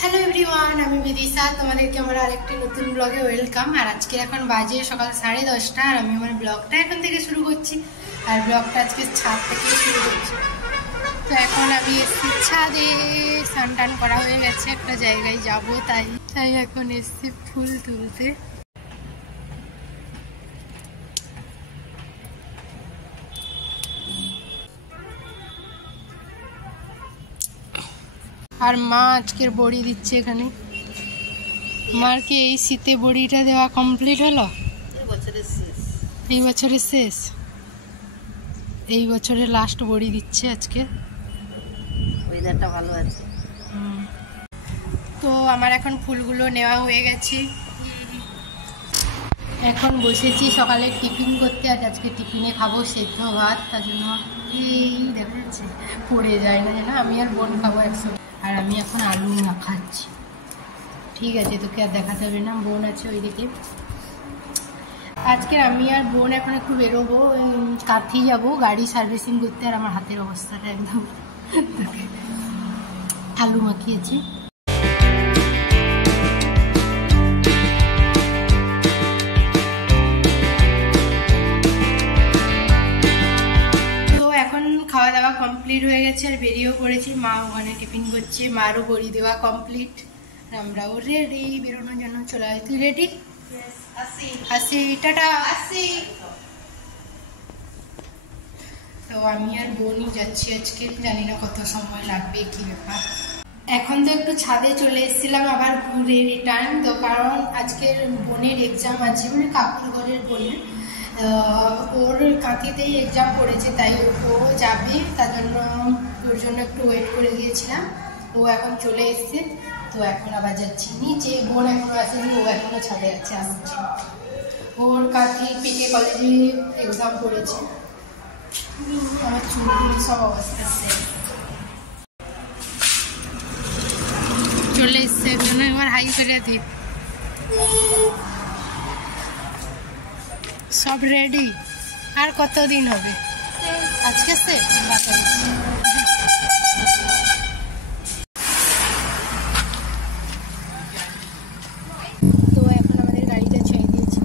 Hello everyone, আমি বিদিশা। তোমাদেরকে আমার আরেকটি নতুন ব্লগে ওয়েলকাম। আর আজকে এখন বাজে সকাল 10:30 আর আমি আমার ব্লগটা এখন থেকে শুরু করছি। আর ব্লগটা আজকে ছাদ থেকে শুরু করছি। তো এখন আমি এসছি ছাদে, স্নান টান করা হয়ে গেছে, একটা জায়গায় যাব, তাই এখন এসছি ফুল তুলতে। আর মা আজকের বড়ি দিচ্ছে এখানে। মার কি এই শীতে বড়িটা দেওয়া কমপ্লিট হলো? এই বছরের শেষ, এই বছরের লাস্ট বড়ি দিচ্ছে আজকে। ওয়েদারটা ভালো আছে। তো আমার এখন ফুলগুলো নেওয়া হয়ে গেছে। এখন বসেছি সকালে টিফিন করতে। আজকে টিফিনে খাবো সেদ্ধ ভাত, তার জন্য এই দেখা যাচ্ছে পড়ে যায় না যেন। আমি আর বোন খাবো একসাথে। আর আমি এখন আলু মাখাচ্ছি। ঠিক আছে, তোকে আর দেখাতে হবে না, বোন আছে ওইদিকে। আজকে আমি আর বোন এখন একটু বেরোবো, কাঁথি যাবো গাড়ি সার্ভিসিং করতে। আর আমার হাতের অবস্থাটা একদম আলু মাখিয়েছি। খাওয়া দাওয়া কমপ্লিট হয়ে গেছে আর বেরিয়েও পড়েছি। মা ওখানে টিফিন করছে, মারও বড়ি দেওয়া কমপ্লিট। আমরাও রেডি বেরোনোর জন্য চলে আসি। তুই রেডি? আসি, টাটা। আসি। তো আমি আর বোনই যাচ্ছি আজকে, জানি না কত সময় লাগবে, কি ব্যাপার। এখন তো একটু ছাদে চলে এসেছিলাম আবার ঘুরে রিটার্ন। তো কারণ আজকের বোনের এক্সাম আছে, মানে কাকুর ঘরের বোনের, ওর কাঁথিতেই এক্সাম পড়েছে, তাই ও যাবে, তার জন্য ওর জন্য একটু ওয়েট করে দিয়েছিলাম। ও এখন চলে এসছে, তো এখন আবার যাচ্ছি নিচে। বোন এখনো আসেনি, ও এখনো ছাদে আছে, আসছে। ওর কাঁথি পিকে কলেজে এক্সাম পড়েছে। আমার চুল সব অবস্থা চলে এসছে, জন্য এবার হাই করে দিই। সব রেডি। আর কতদিন হবে আজকে সে? তো এখন আমাদের গাড়িটা ছেড়ে দিয়েছি।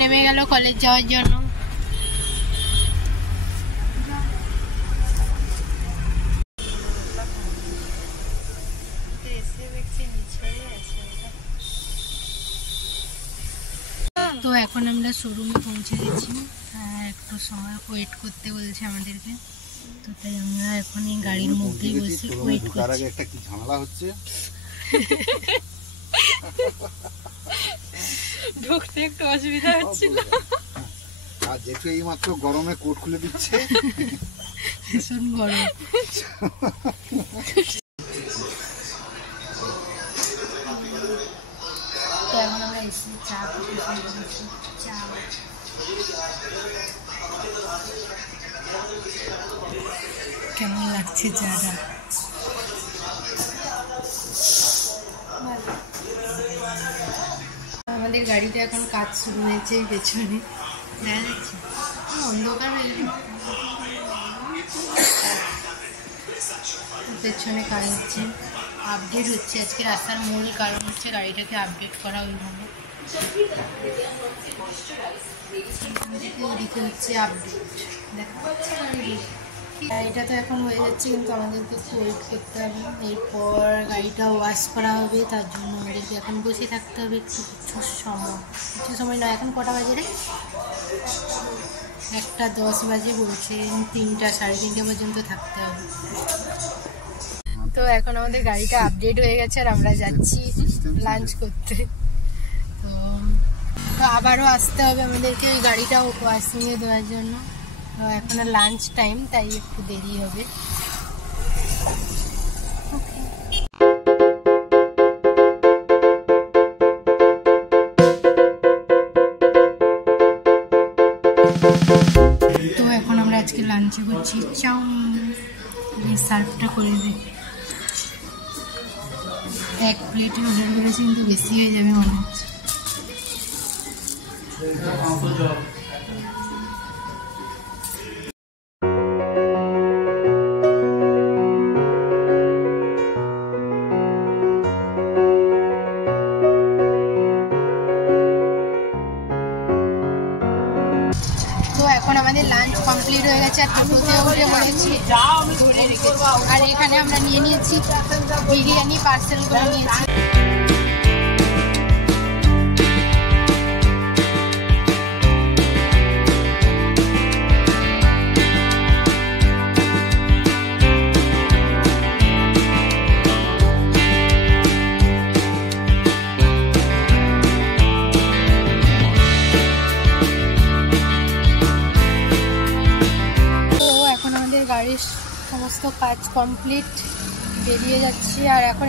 নেমে গেল কলেজ যাওয়ার জন্য। তো এখন আমরা শোরুমে পৌঁছে গেছি। একটু সময় ওয়েট করতে বলছে আমাদেরকে, তো তাই আমরা এখন এই গাড়ির মধ্যেই বসে ওয়েট করছি। একটা কি ঝামেলা হচ্ছে, ঢুকতে একটু অসুবিধা হচ্ছিল। আর যেহেতু এই মাত্র গরমে কোট খুলে দিচ্ছে, ভীষণ গরম। তো এখন আমরা এসে চা কেমন লাগছে চাটা? আমাদের গাড়িটা এখন কাজ শুরু হয়েছে পেছনে, দেখা যাচ্ছে অন্ধকার হয়ে গেছে। পেছনে কাজ হচ্ছে, আপডেট হচ্ছে। আজকে রাস্তার মূল কারণ হচ্ছে গাড়িটাকে আপডেট করা ওইভাবে। এদিকে হচ্ছে আপডেট, দেখা যাচ্ছে গাড়িটা তো এখন হয়ে যাচ্ছে, কিন্তু আমাদেরকে একটু ওয়েট করতে হবে। এরপর গাড়িটা ওয়াশ করা হবে, তার জন্য আমাদেরকে এখন বসে থাকতে হবে একটু কিছু সময় নয়। এখন কটা বাজে রে? 1:10 বাজে বলছে। 3টা 3:30 পর্যন্ত থাকতে হবে। তো এখন আমাদের গাড়িটা আপডেট হয়ে গেছে আর আমরা যাচ্ছি লাঞ্চ করতে। তো আবারও আসতে হবে আমাদেরকে ওই গাড়িটা ওয়াশিংয়ে দেওয়ার জন্য। এখন লাঞ্চ টাইম, তাই একটু দেরি হবে। তো এখন আমরা আজকে লাঞ্চে করছি চাউমিন। সার্ভটা করে দে। এক প্লেটে অর্ডার করেছি কিন্তু বেশি হয়ে যাবে মনে হচ্ছে। তো এখন আমাদের লাঞ্চ কমপ্লিট হয়ে গেছে আর টোটোতে উঠে বলেছি ধরে রেখেছি। আর এখানে আমরা নিয়ে নিয়েছি বিরিয়ানি, পার্সেল করে নিয়েছি। গাড়ির সমস্ত কাজ কমপ্লিট, বেরিয়ে যাচ্ছি। আর এখন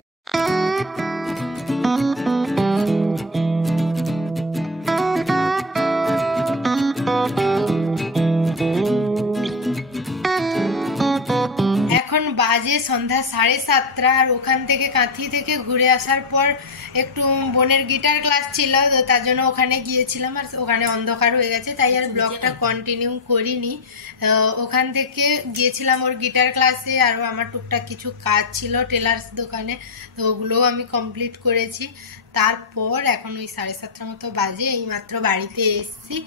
বাজে সন্ধ্যা 7:30। আর ওখান থেকে কাঁথি থেকে ঘুরে আসার পর একটু বোনের গিটার ক্লাস ছিল, তো তার জন্য ওখানে গিয়েছিলাম। আর ওখানে অন্ধকার হয়ে গেছে তাই আর ব্লগটা কন্টিনিউ করিনি। ওখান থেকে গিয়েছিলাম ওর গিটার ক্লাসে, আরও আমার টুকটাক কিছু কাজ ছিল টেলার্স দোকানে, তো ওগুলোও আমি কমপ্লিট করেছি। তারপর এখন ওই 7:30 মতো বাজে, এইমাত্র বাড়িতে এসেছি।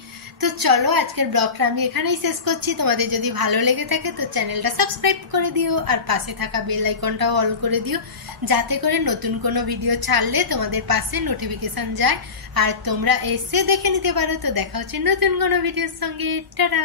তো চলো আজকের ব্লগটা আমি এখানেই শেষ করছি। তোমাদের যদি ভালো লেগে থাকে তো চ্যানেলটা সাবস্ক্রাইব করে দিও, আর পাশে থাকা বেল আইকনটাও অল করে দিও, যাতে করে নতুন কোনো ভিডিও ছাড়লে তোমাদের পাশে নোটিফিকেশন যায় আর তোমরা এসে দেখে নিতে পারো। তো দেখা হচ্ছে নতুন কোনো ভিডিওর সঙ্গে। টাটা।